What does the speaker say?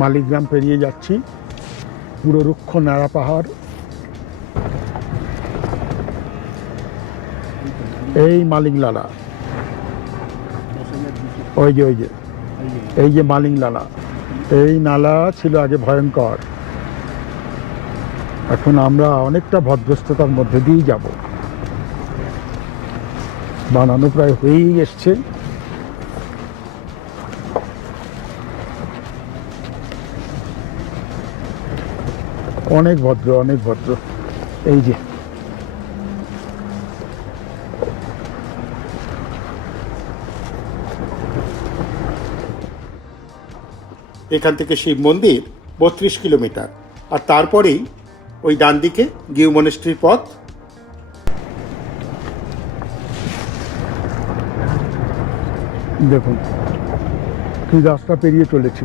মালিগ্রাম পেরিয়ে যাচ্ছি, পুরো রুক্ষ নাড়া পাহাড়। এই মালিংলালা, ওই যে এই যে মালিংলালা, এই নালা ছিল আগে ভয়ঙ্কর। এখন আমরা অনেকটা ভদ্রস্থতার মধ্যে দিয়েই যাব। বানানো প্রায় হয়েই এসছে। অনেক ভদ্র, অনেক ভদ্র। এই যে এখান থেকে শিব মন্দির 32 কিলোমিটার, আর তারপরেই ওই ডান দিকে গিউ মনেস্ট্রির পথ। দেখুন কি রাস্তা পেরিয়ে চলেছি।